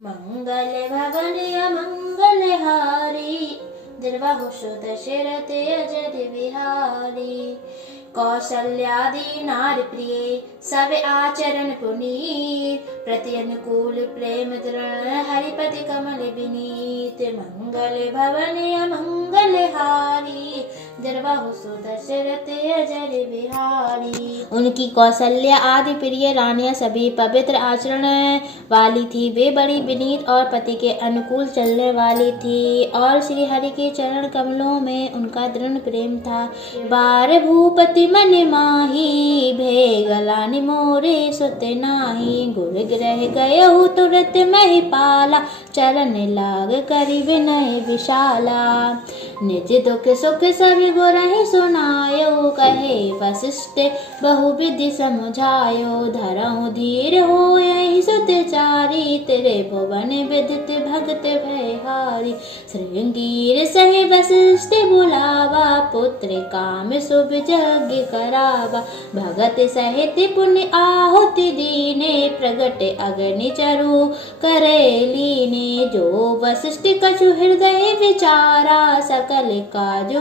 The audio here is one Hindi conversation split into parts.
मंगल भवन अमंगल हारी, निर्वाहु दशरथ अजर बिहारी। कौसल्यादि नार प्रिय, सब आचरण पुनीत। प्रति अनुकूल प्रेम दृढ़, हरिपति कमल विनीत। मंगल भवन अमंगल हारी, निर्वाहु दशरथ अजर बिहारी। उनकी कौशल्या आदि प्रिय रानियां सभी पवित्र आचरण वाली थी। वे बड़ी विनीत और पति के अनुकूल चलने वाली थी और श्री हरि के चरण कमलों में उनका दृढ़ प्रेम था। बार भूपति मन माही, भे गलानि मोरे सुत नाही। गुर ग्रह गयहु तुरत महिपाला, चरण लाग करि विनय विशाला। निज दुख सुख सब गुरहि सुनायो, कहे वशिष्ठ बहुविधि समुझायो। धरहु धीर होयहि सुत चारी, तेरे भुवन विदित भगत भयहारी। श्रृंगीर सहि वशिष्ठ बुलावा, पुत्र काम शुभ यज्ञ करावा। भगत सहित पुण्य आहुति दीने, प्रगट अग्नि चरु करे लीने। जो वशिष्ठ कछु हृदय विचारा, सकल काज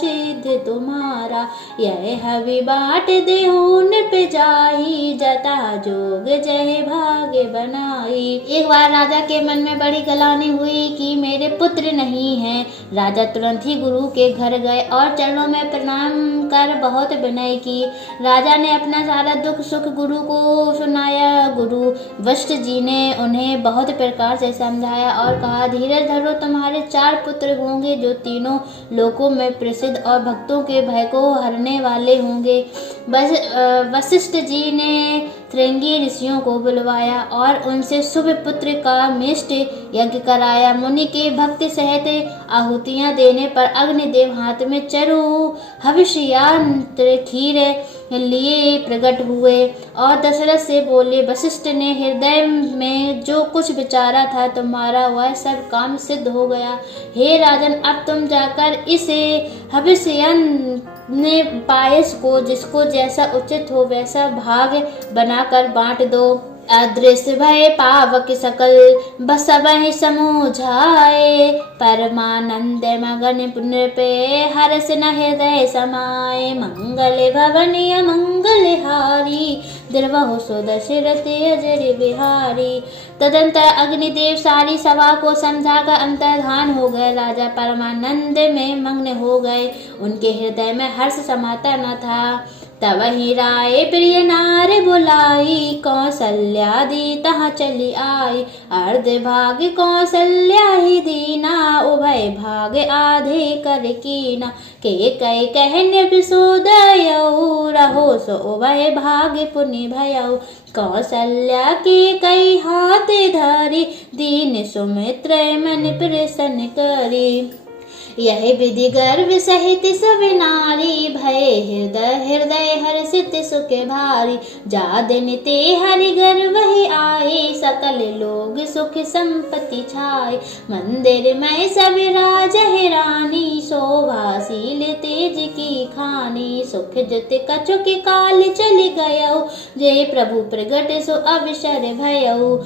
सिद्ध तुम्हारा। यह हवि बाट देहु नृप जाहि, जता जोग जय भाग्य बनाई। एक बार राजा के मन में बड़ी गलानी हुई कि मेरे पुत्र नहीं हैं। राजा तुरंत ही गुरु के घर गए और चरणों में प्रणाम कर बहुत विनय की। राजा ने अपना सारा दुख सुख गुरु को सुनाया। गुरु वशिष्ठ जी ने उन्हें बहुत प्रकार से समझाया और कहा, धीरज धरो, तुम्हारे 4 पुत्र होंगे जो तीनों लोकों में प्रसिद्ध और भक्तों के भय को हरने वाले होंगे। वशिष्ठ जी ने श्रृंगी ऋषियों को बुलवाया और उनसे शुभ पुत्र का मिष्ट यज्ञ कराया। मुनि के भक्ति सहित आहुतियां देने पर अग्निदेव हाथ में चरु हविष्यान्त्र खीर लिए प्रकट हुए और दशरथ से बोले, वशिष्ठ ने हृदय में जो कुछ विचारा था तुम्हारा वह सब काम सिद्ध हो गया। हे राजन, अब तुम जाकर इसे हविष्यान्त्र पायस को जिसको जैसा उचित हो वैसा भाग बनाकर बांट दो। अदृश्य भय पावक सकल बसबहि समूझाए, परमानंद मगन नृपे हर्ष न हृदय समाए। मंगल भवन अमंगल हारी, निर्वहु दशरथ अजर बिहारी। तदंतर अग्निदेव सारी सभा को समझाकर अंतर्धान हो गए। राजा परमानंद में मग्न हो गए, उनके हृदय में हर्ष समाता न था। तब ही राय प्रिय नार बुलाई, कौशल्या दी तहाँ चली आई। अर्ध भाग कौशल्या ही दीना, उभय भाग आधे कर कीना। के कई कहने विसोदयऊ, रहो सो उभय भाग पुण्य भयऊ। कौशल्या के कई हाथ धरी, दीन सुमित्र मन प्रसन्न करी। यह विधि गर्भ सहित सब नारी, भय हृदय हर्षित सुख भारी। जा दिन ते हरि गर्भ ही आए, सकल लोग सुख संपत्ति छाए। मंदिर में सब राज रानी, शोभाशील तेज की खानी। सुख जत कछुक काल चल गयऊ, जय प्रभु प्रगट सो अवसर भयऊ।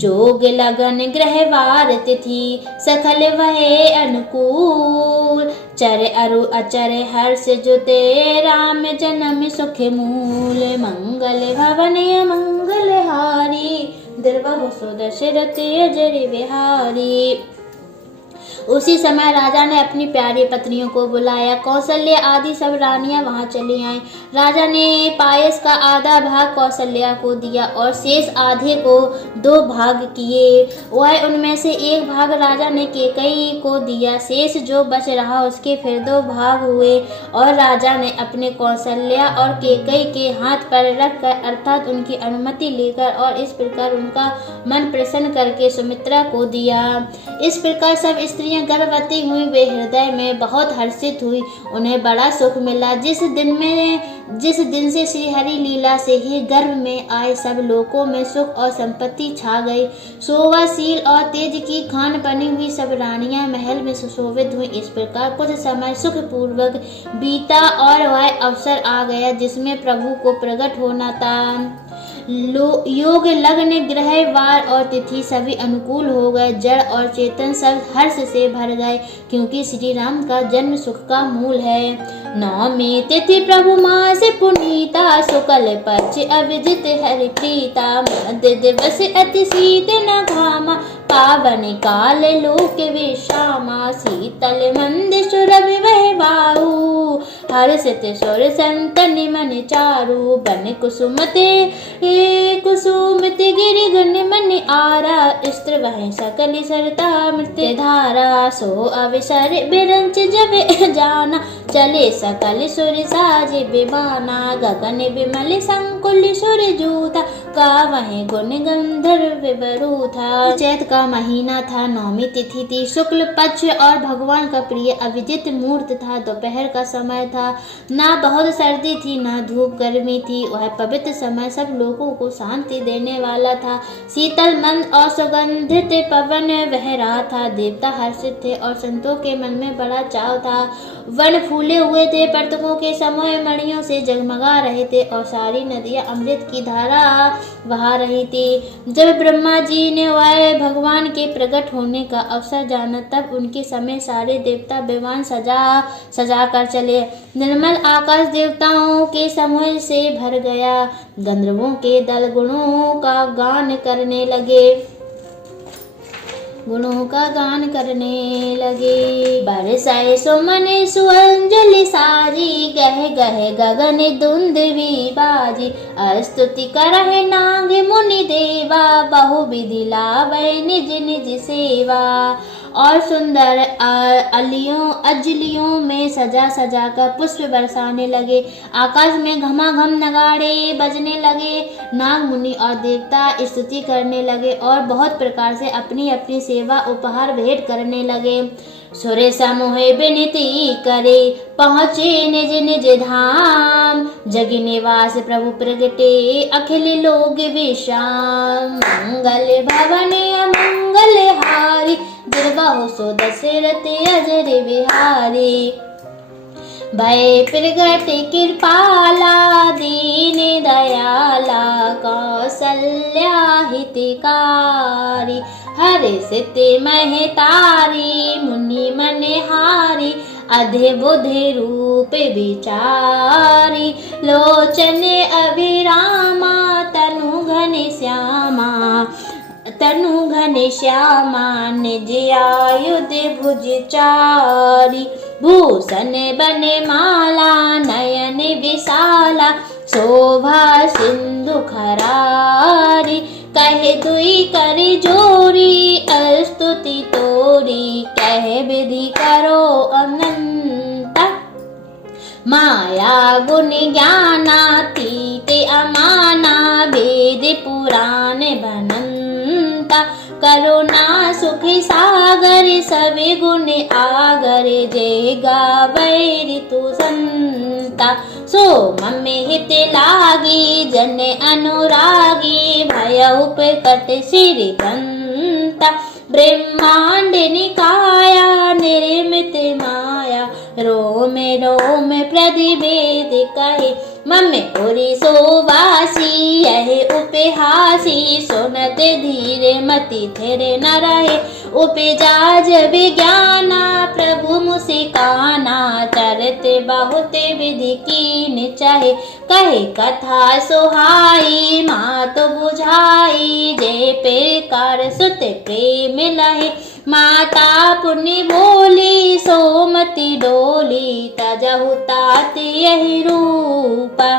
जोग लगन ग्रहवार तिथि, सखल वहे अनुकूल। चर अरु अचर हर्ष जुते, राम जन्म सुख मूल। मंगल भवन अमंगल हारी, निर्वहु दशरथ अजर बिहारी। उसी समय राजा ने अपनी प्यारी पत्नियों को बुलाया। कौशल्या आदि सब रानियां वहां चली आईं। राजा ने पायस का आधा भाग कौशल्या को दिया और शेष आधे को 2 भाग किए। वह उनमें से 1 भाग राजा ने केकई को दिया। शेष जो बच रहा उसके फिर 2 भाग हुए और राजा ने अपने कौशल्या और केकई के हाथ पर रखकर अर्थात उनकी अनुमति लेकर और इस प्रकार उनका मन प्रसन्न करके सुमित्रा को दिया। इस प्रकार सब स्त्रियां गर्भवती हुई। वे हृदय में बहुत हर्षित हुई, उन्हें बड़ा सुख मिला। जिस दिन से श्री हरि लीला से ही गर्भ में आए सब लोकों में सुख और संपत्ति छा गई। शोभाशील और तेज की खान बनी हुई सब रानियां महल में सुशोभित हुई। इस प्रकार कुछ समय सुख पूर्वक बीता और वह अवसर आ गया जिसमें प्रभु को प्रकट होना था। योग लग्न ग्रह वार और तिथि सभी अनुकूल हो गए। जड़ और चेतन सब हर्ष से भर गए, क्योंकि श्री राम का जन्म सुख का मूल है। नवमी तिथि प्रभु मास पुनीता, शुक्ल पक्ष अभिजित हरि प्रीता। मध्य दिवस अति शीत न घामा, पावन काल लोक विश्रामा। शीतल मंद सुरभि वह बाहु, हर्षित सुर संतन मन चारु। बन कुसुमते कुसुमति गिरि गण मन आरा, स्त्र वह सकल सरता मृत्य धारा। सो अवसर बिरंच जब जाना, चले सकल सुर साज विमाना। गगन विमल संकुल सुर जूथा, गावहि गुण गंधर्व विवरूथा। चैत का महीना था, नौमी तिथि थी, शुक्ल पक्ष और भगवान का प्रिय अभिजित मुहूर्त था। दोपहर का समय था, ना बहुत सर्दी थी ना धूप गर्मी थी। वह पवित्र समय सब लोगों को शांति देने वाला था। शीतल मंद और सुगंधित पवन बह रहा था। देवता हर्षित थे और संतों के मन में बड़ा चाव था। वन फूले हुए थे, पर्तकों के समय मणियों से जगमगा रहे थे और सारी नदियां अमृत की धारा बहा रही थी। जब ब्रह्मा जी ने वह भगवान के प्रकट होने का अवसर जाना, तब उनके समय सारे देवता विमान सजा कर चले। निर्मल आकाश देवताओं के समूह से भर गया। गंधर्वों के दल गुणों का गान करने लगे। बरसाए सुमन सुअंजलि साजी, गह गह गगन दुंदवी बाजी। स्तुति करहि नाग मुनि देवा, बहु विधि लावै निज निज सेवा। और सुंदर अजलियों में सजा कर पुष्प बरसाने लगे। आकाश में घमाघम नगाड़े बजने लगे। नाग मुनि और देवता स्तुति करने लगे और बहुत प्रकार से अपनी अपनी सेवा उपहार भेंट करने लगे। सुर समूह विनती करे, पहुँचे निज निज धाम। जग निवास प्रभु प्रगटे, अखिल लोग विश्राम। मंगल भवन अमंगल हारी, गिरवाहु सो दशरथ अजर बिहारी। भय प्रगट कृपाला, दीन दयाला, कौसल्या हितकारी। हर्षित महतारी, मुनि मनहारी, अधे बुधि रूप विचारी। लोचन अभिरामा, तनु घन श्यामा, निज आयुध भुज चारी। भूषण बन माला, नयन विशाला, शोभा सिंधु खरारी। कहे दुई कर जोरी, स्तुति तोरी, कहे विधि करो अनंता। माया गुण ज्ञानातीत अमाना, वेद पुराण बनंता। करुणा सुख सागर, सभी गुण आगर, जय गावै ऋतु संता। सो मम्मे हित लागी, जन अनुरागी, भयउ प्रकट श्रीकंता। ब्रह्मांड निकाया, निर्मित माया, रोम रोम प्रतिवेद कहे। मम्मे ओरी सोवासी, यह उपहासी, सुनत धीरे मति थेरे न रहे। उपजा जब ज्ञाना, प्रभु मुस्काना, चरत बहुत विधि कीन चाहे। कहे कथा सुहाई, मात बुझाई, जे प्रकार सुत प्रेम लहे। माता पुण्य बोली, सोमति डोली, तजहु तात यही रूपा।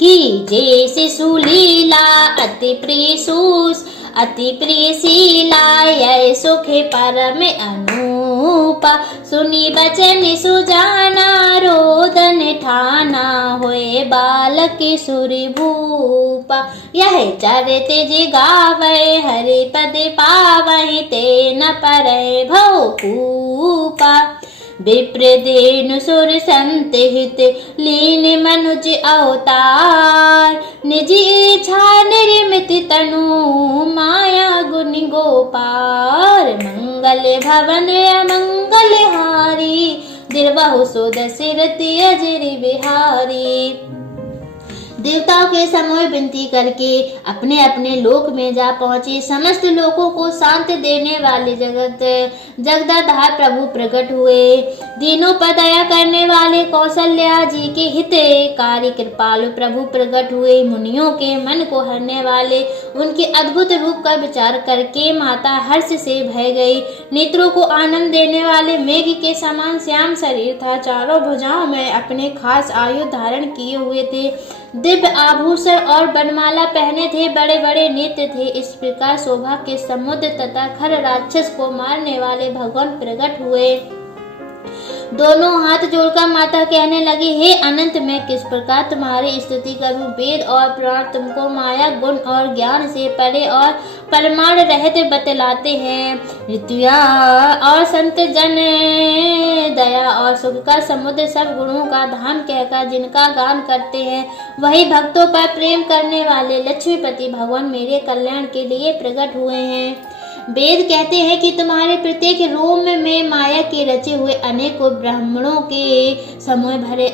की जे शिशु लीला, अति प्रिय शीला, यह सुख परम अनूपा। सुनी बचन सुजाना, रोदन ठाना, होए बालक सुर भूपा। यह चरित जिगावै, हरि पद पावै, ते न परै भव कूपा। विप्रदेनु सुर संत हित, लीन मनुज अवतार। निज इच्छा निर्मित तनु, माया गुण गोपार। मंगल भवन अमंगल हारी, गिरवाहु सो दशरथ अजर बिहारी। देवताओं के समूह विनती करके अपने अपने लोक में जा पहुंचे। समस्त लोगों को शांत देने वाले जगदाधार प्रभु प्रकट हुए। दीनों पर दया करने वाले कौशल्या जी के हितकारी कृपालु प्रभु प्रकट हुए। मुनियों के मन को हरने वाले उनके अद्भुत रूप का विचार करके माता हर्ष से भय गई। नेत्रों को आनंद देने वाले मेघ के समान श्याम शरीर था। चारों भुजाओं में अपने खास आयु धारण किए हुए थे। दिव्य आभूषण और बनमाला पहने थे। बड़े बड़े नेत्र थे। इस प्रकार शोभा के समुद्र तथा खर राक्षस को मारने वाले भगवान प्रकट हुए। दोनों हाथ जोड़कर माता कहने लगी, हे अनंत, मैं किस प्रकार तुम्हारी स्तुति करूं। वेद और पुराण तुमको माया गुण और ज्ञान से परे और परमाण रहित बतलाते हैं। ऋतुया और संत जन दया और सुख का समुद्र सब गुणों का धाम कहकर जिनका गान करते हैं, वही भक्तों पर प्रेम करने वाले लक्ष्मीपति भगवान मेरे कल्याण के लिए प्रकट हुए हैं। वेद कहते हैं कि तुम्हारे प्रत्येक रोम में माया के रचे हुए अनेकों ब्राह्मणों के समूह भरे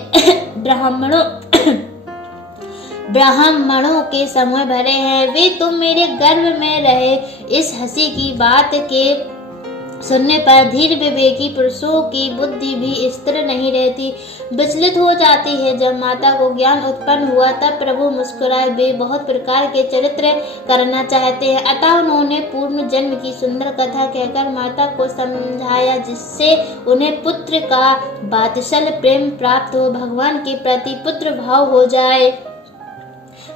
ब्राह्मणों के समूह भरे हैं। वे तुम मेरे गर्भ में रहे। इस हंसी की बात के सुनने पर धीर विवेकी पुरुषों की बुद्धि भी स्थिर नहीं रहती, विचलित हो जाती है। जब माता को ज्ञान उत्पन्न हुआ तब प्रभु मुस्कुराए। वे बहुत प्रकार के चरित्र करना चाहते हैं, अतः उन्होंने पूर्व जन्म की सुंदर कथा कहकर माता को समझाया, जिससे उन्हें पुत्र का वात्सल प्रेम प्राप्त हो, भगवान के प्रति पुत्र भाव हो जाए।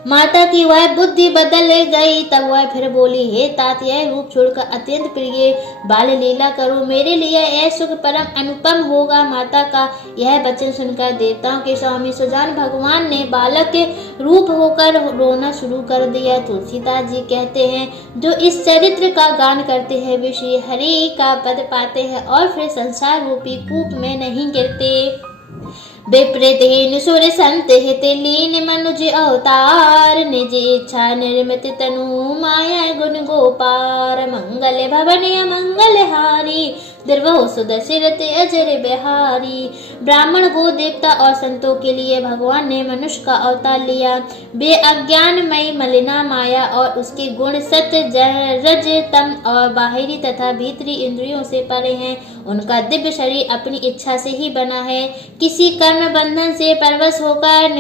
माता की वह बुद्धि बदल गई। तब वह फिर बोली, हे तात, यह रूप छोड़कर अत्यंत प्रिय बाल लीला करो, मेरे लिए यह सुख परम अनुपम होगा। माता का यह वचन सुनकर देवताओं के स्वामी सुजान भगवान ने बालक के रूप होकर रोना शुरू कर दिया। तुलसीदास जी कहते हैं, जो इस चरित्र का गान करते हैं वे श्री हरि का पद पाते हैं और फिर संसार रूपी कूप में नहीं गिरते। विप्रेत निसुर संत हित लीन मनुज अवतार, निज इच्छा निर्मित तनु माया गुण गोपार। मंगल भवन मंगल हारी, दुर्वह सुदशिरत अजर बिहारी। ब्राह्मण गो देवता और संतों के लिए भगवान ने मनुष्य का अवतार लिया। वे अज्ञानमयी मलिना माया और उसके गुण सत्य रज तम और बाहरी तथा भीतरी इंद्रियों से परे हैं। उनका दिव्य शरीर अपनी इच्छा से ही बना है, किसी कर्म बंधन से परवश होकर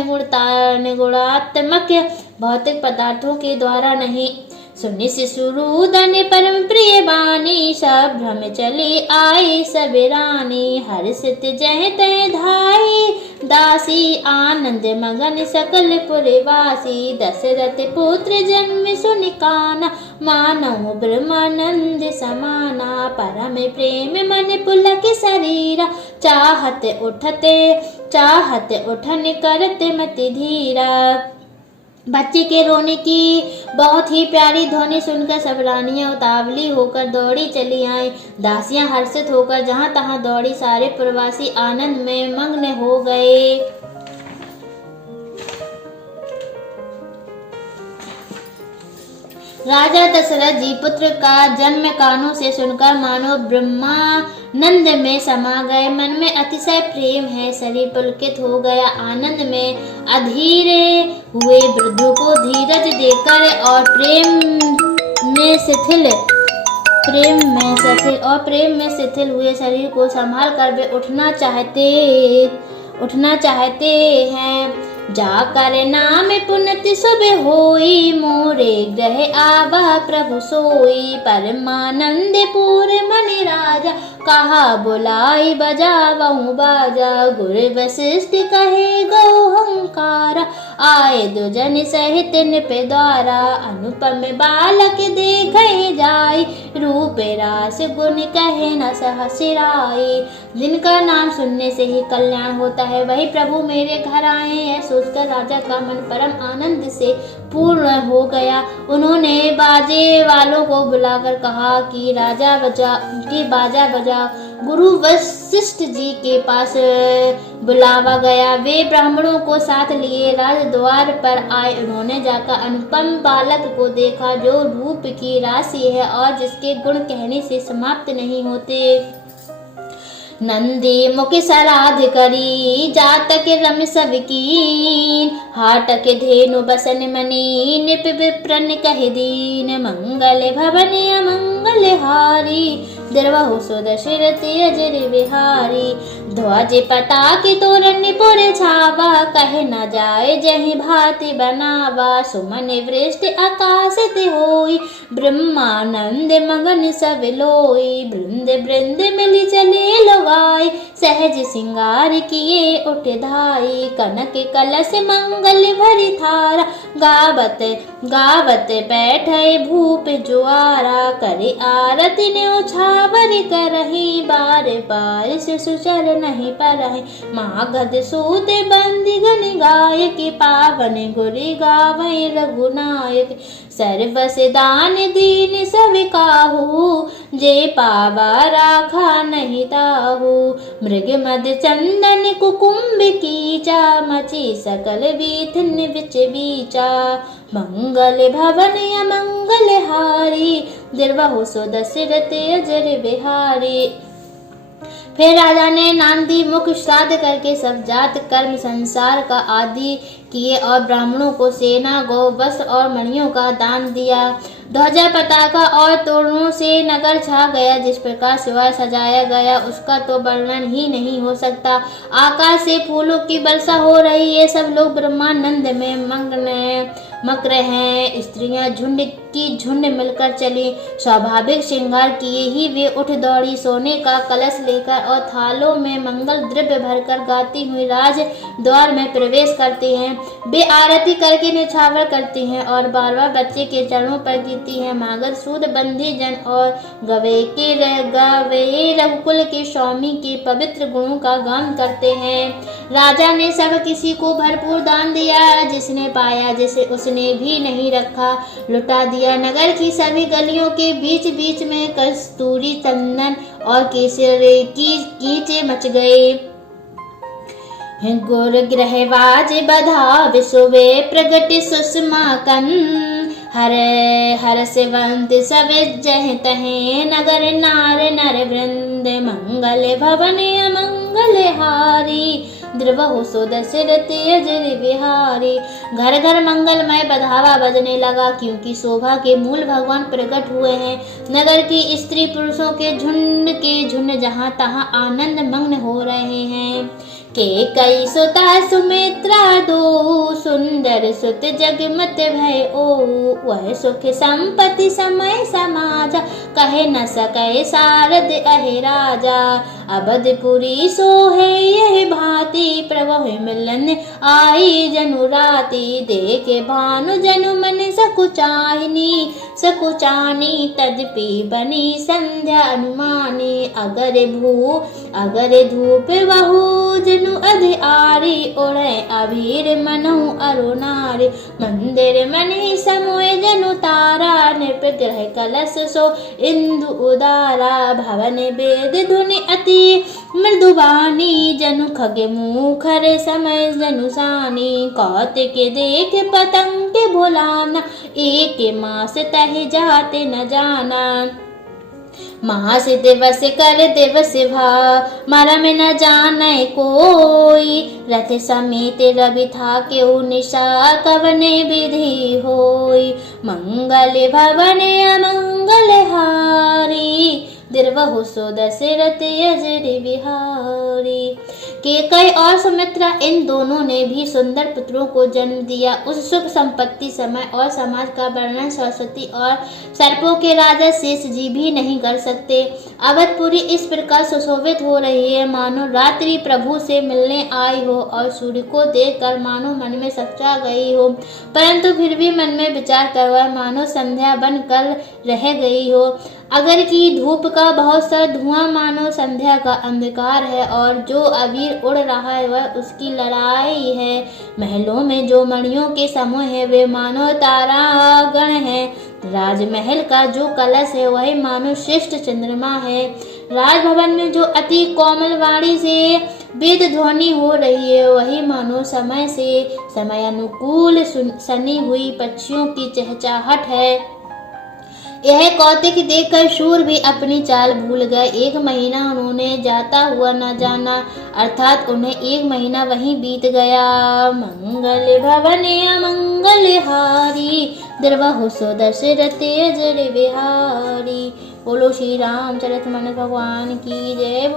निगुणात्मक भौतिक पदार्थों के द्वारा नहीं। सुनि शिशुरूदन परम प्रिय बानी, सब भ्रम चली आई सब रानी। हर्षित जय तय धाई दासी, आनंद मगन सकल पुरवासी। दशरथ पुत्र जन्म सुनि काना, मानव ब्रह्मानंद समाना। परम प्रेम मन पुलक शरीरा, चाहत उठन करते मति धीरा। बच्चे के रोने की बहुत ही प्यारी ध्वनि सुनकर सब रानियां उतावली होकर दौड़ी चली आईं। दासियां हर्षित होकर जहां तहां दौड़ी। सारे प्रवासी आनंद में मग्न हो गए। राजा दशरथ जी पुत्र का जन्म कानों से सुनकर मानो ब्रह्मानंद में समा गए। मन में अतिशय प्रेम है, शरीर पुलकित हो गया। आनंद में अधीर हुए वृद्धों को धीरज देकर और प्रेम में शिथिल हुए शरीर को संभाल कर वे उठना चाहते हैं। जाकर नाम पुनत सब होई, मोरे ग्रह आवा प्रभु सोई। परमानंद पूर मनि राजा, कहा बुलाई बजावहु बाजा। गुर वशिष्ठ कहे गौ हंकारा, आए दुजन सहित नृप द्वारा। अनुपम बालक देखे जाई, रूप रास गुण कहे न सहसिराई। जिनका नाम सुनने से ही कल्याण होता है, वही प्रभु मेरे घर आए हैं। सोचकर राजा का मन परम आनंद से पूर्ण हो गया। उन्होंने बाजे वालों को बुलाकर कहा कि बाजा बजाओ। गुरु वशिष्ठ जी के पास बुलावा गया। वे ब्राह्मणों को साथ लिए राजद्वार पर आए। उन्होंने जाकर अनुपम बालक को देखा, जो रूप की राशि है और जिसके गुण कहने से समाप्त नहीं होते। नंदी मुख सराध करी जातक रम सब कीन हाटक धेनु बसन मनी निप विप्रन कह दीन मंगल भवन अमंगल हारी द्रवहु सुदशरथ अजर बिहारी ध्वज पताक तोरण पुर छावा कह न जाए जहि भांति बनावा सुमन वृष्टि आकाशित होई ब्रह्मानंद मगन सब लोई बृंद बृंद मिली चले लोगाई सहज सिंगार किए उठ धाई कनक कलश मंगल भरी थारा गावत गावत बैठे भूप जुआरा करे आरती ने उछावर करही बार बार से सुचर नहीं परहि मागध सूत बंदी गण गायक पावन गुरी गावै रघुनायक सर्वस दान दीन सब काहू जे पावा राखा नहीं ताहू मृग मद चंदन कुकुम्भ कीचा मची सकल बीथन बिच बीचा मंगल भवन अमंगल हारी द्रवहु सुदशरथ अजर बिहारी। फिर राजा ने नांदी मुख श्राद्ध करके सब जात कर्म संसार का आदि किए और ब्राह्मणों को सेना गौ वस्त्र और मणियों का दान दिया। ध्वजा पताका और तोरणों से नगर छा गया। जिस प्रकार शिवाय सजाया गया उसका तो वर्णन ही नहीं हो सकता। आकाश से फूलों की वर्षा हो रही है। सब लोग ब्रह्मानंद में मग्न हैं। स्त्रियां झुंड की झुंड मिलकर चली। स्वाभाविक श्रृंगार किए ही वे उठ दौड़ी। सोने का कलश लेकर और थालों में मंगल द्रव्य भरकर गाती हुई राज द्वार में प्रवेश करती हैं। वे आरती करके निछावर करती हैं और बार बार बच्चे के चरणों पर गिरती हैं। मागध सूद बंधी जन और गवे रघुकुल के स्वामी के पवित्र गुणों का गान करते हैं। राजा ने सब किसी को भरपूर दान दिया। जिसने पाया जिसे उसने भी नहीं रखा लुटा दिया। नगर की सभी गलियों के बीच बीच में कस्तूरी चंदन और केसर की कीचे मच गए। गुर ग्रहवाज बधा विसुवे प्रगट सुषमा कन हर हर सेवंत सब जह तहे नगर नार नर वृंद मंगल भवन अमंगल हारी द्रवहु सुदशरथ अजर बिहारी। घर घर मंगलमय बधावा बजने लगा क्योंकि शोभा के मूल भगवान प्रकट हुए हैं। नगर की स्त्री पुरुषों के झुंड जहां तहां आनंद मग्न हो रहे हैं। के कई सुता सुमित्रा दो सुंदर सुत जगमत भय ओ वह सुख संपत्ति समय समाजा कहे न सके सारद अहे राजा। अवधपुरी सोहे यह भांति प्रभु मिलन आई जनु राति देखे भानु जनु मन सकुचानी तदपि बनी संध्या अनुमानी। अगर धूप बहु जनु अधि आरी ओढ़े अभीर मनहु अरुणारी। मंदिर मनि समोय जनु तारा नृपग्रह कलश सो इंदु उदारा। भवन वेद धुनि अति मृदुवानी जनु खग मुखर समय जनु सानी। कौतिक देख पतंग भुलाना एक मास तह जाते न जाना। मास दिवस कर दिवस भा मरम न जाने कोई। रथ समेत रवि था केहू निशा कवने विधि होई। मंगल भवन अमंगल हारी द्रवहु सुदशरथ अजर बिहारी। केकई और सुमित्रा इन दोनों ने भी सुंदर पुत्रों को जन्म दिया। उस सुख संपत्ति समय और समाज का वर्णन सरस्वती और सर्पों के राजा शेष जी भी नहीं कर सकते। अवधपुरी इस प्रकार सुशोभित हो रही है मानो रात्रि प्रभु से मिलने आई हो और सूर्य को देखकर मानो मन में सच्चा गई हो, परंतु फिर भी मन में विचार कर वह मानो संध्या बन कर रह गई हो। अगर की धूप का बहुत सा धुआं मानो संध्या का अंधकार है और जो अबीर उड़ रहा है वह उसकी लड़ाई है। महलों में जो मणियों के समूह है वे मानो तारागण है। राजमहल का जो कलश है वही मानो श्रेष्ठ चंद्रमा है। राजभवन में जो अति कोमल वाणी से वेद ध्वनि हो रही है वही मानो समय से समय अनुकूल सनी हुई पक्षियों की चहचहाहट है। यह कौतिक देखकर शूर भी अपनी चाल भूल गए। 1 महीना उन्होंने जाता हुआ न जाना, अर्थात उन्हें 1 महीना वहीं बीत गया। मंगल भवन अमंगल हारी, द्रवहु सो दशरथ अजर बिहारी। बोलो श्री रामचरितमानस भगवान की जय।